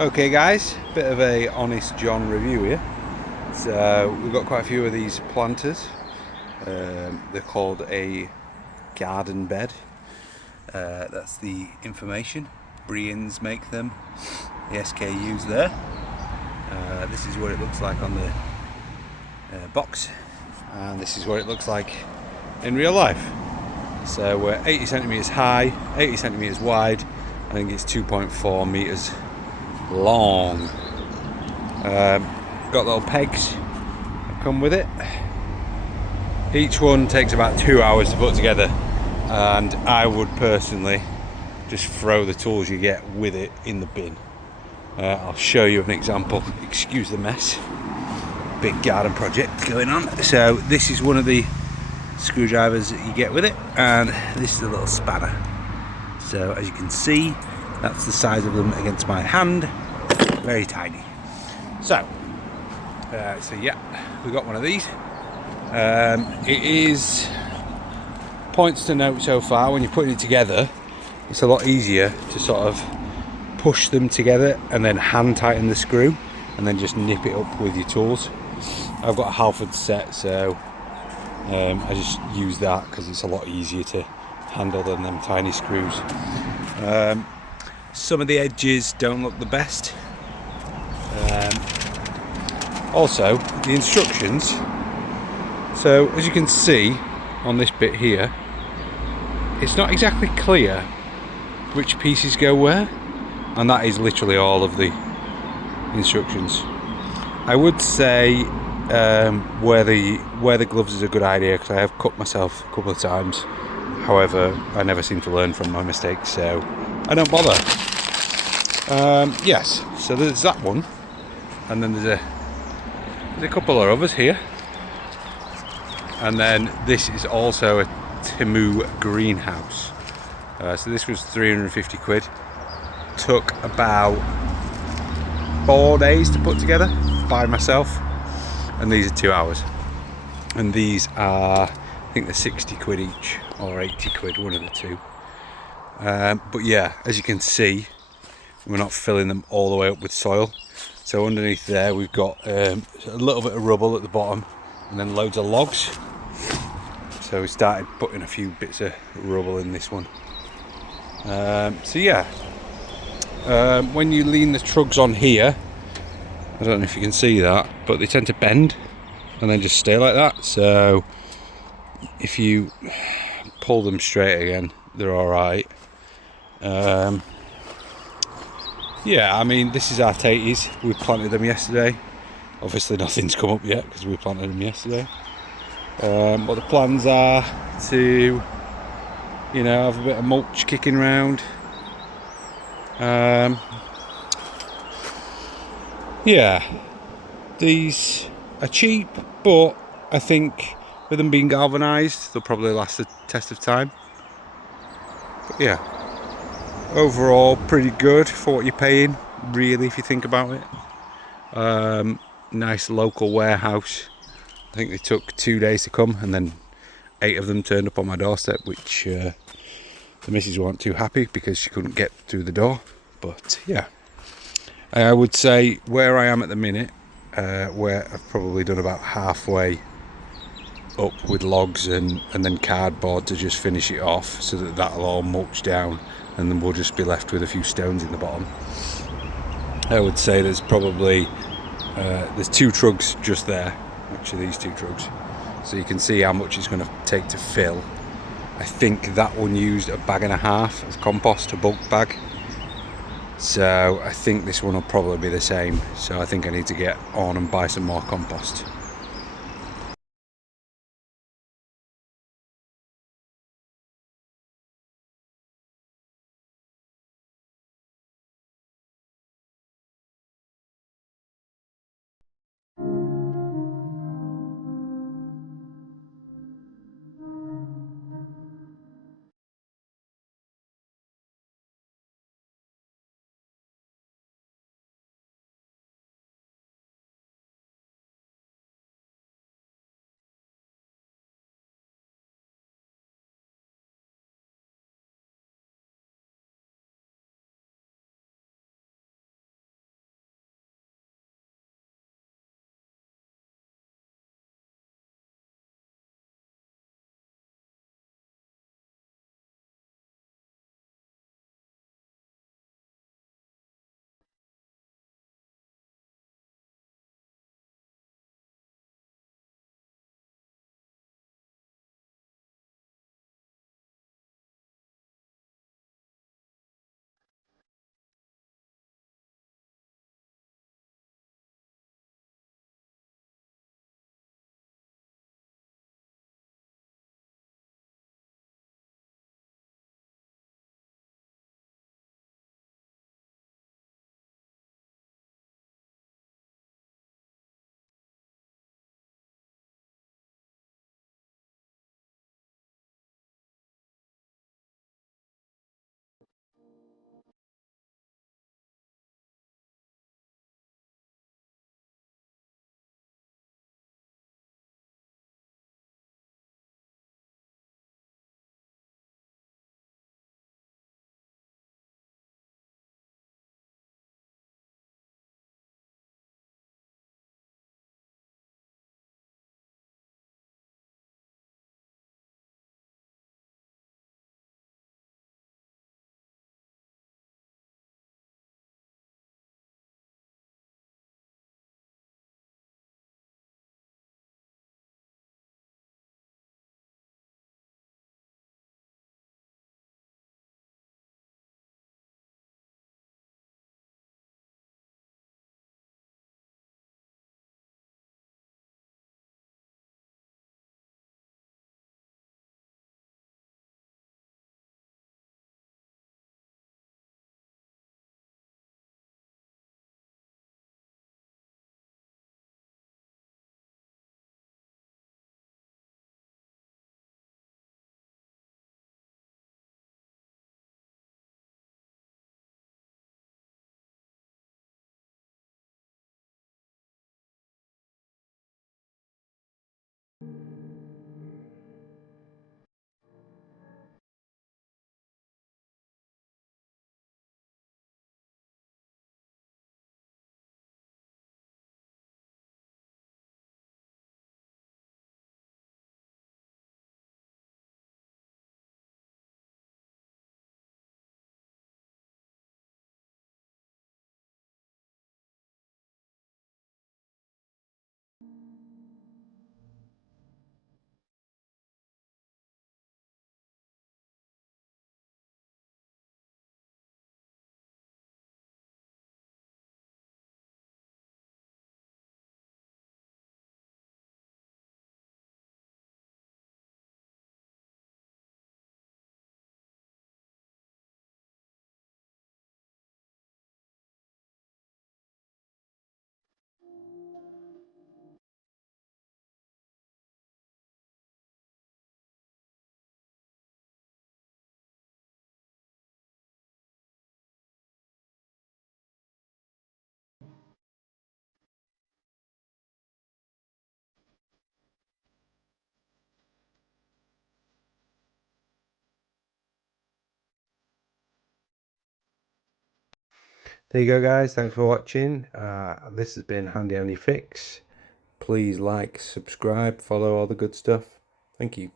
Okay guys, bit of a honest John review here. So we've got quite a few of these planters. They're called a garden bed. That's the information. Breeins make them. The SKU's there. This is what it looks like on the box, and this is what it looks like in real life. So we're 80 centimeters high, 80 centimeters wide. I think it's 2.4 meters long. Got little pegs that come with it. Each one takes about 2 hours to put together, and I would personally just throw the tools you get with it in the bin. I'll show you an example. Excuse the mess. Big garden project going on. So this is one of the screwdrivers that you get with it, and this is a little spanner. So as you can see, that's the size of them against my hand. Very tiny. So yeah, we got one of these. It is points to note so far. When you're putting it together, it's a lot easier to sort of push them together and then hand tighten the screw and then just nip it up with your tools. I've got a Halford set, so I just use that because it's a lot easier to handle than them tiny screws. Some of the edges don't look the best. Also, the instructions. So as you can see on this bit here, it's not exactly clear which pieces go where, and that is literally all of the instructions. I would say where the gloves is a good idea, because I have cut myself a couple of times. However, I never seem to learn from my mistakes, so I don't bother. Yes, so there's that one, and then there's a couple of others here, and then this is also a Temu greenhouse. So this was 350 quid. Took about 4 days to put together by myself, and these are 2 hours. And these are, I think they're 60 quid each, or 80 quid, one of the two. But yeah, as you can see, we're not filling them all the way up with soil. So underneath there we've got a little bit of rubble at the bottom, and then loads of logs. So we started putting a few bits of rubble in this one. So yeah, when you lean the trugs on here, I don't know if you can see that, but they tend to bend and then just stay like that. So if you pull them straight again, they're alright. Yeah, I mean, this is our taties. We planted them yesterday. Obviously nothing's come up yet because we planted them yesterday. But the plans are to, have a bit of mulch kicking around. Yeah, these are cheap, but I think with them being galvanized, they'll probably last the test of time. But yeah, overall pretty good for what you're paying, really, if you think about it. Nice local warehouse. I think they took 2 days to come, and then 8 of them turned up on my doorstep, which the missus weren't too happy because she couldn't get through the door. But yeah, I would say where I am at the minute, where I've probably done about halfway up with logs and then cardboard to just finish it off, so that'll all mulch down, and then we'll just be left with a few stones in the bottom. I would say there's probably there's 2 trugs just there, which are these 2 trugs, so you can see how much it's going to take to fill. I think that one used a bag and a half of compost, a bulk bag. So I think this one will probably be the same. So I think I need to get on and buy some more compost. There you go, guys. Thanks for watching. This has been Handy Andy Fix. Please like, subscribe, follow, all the good stuff. Thank you.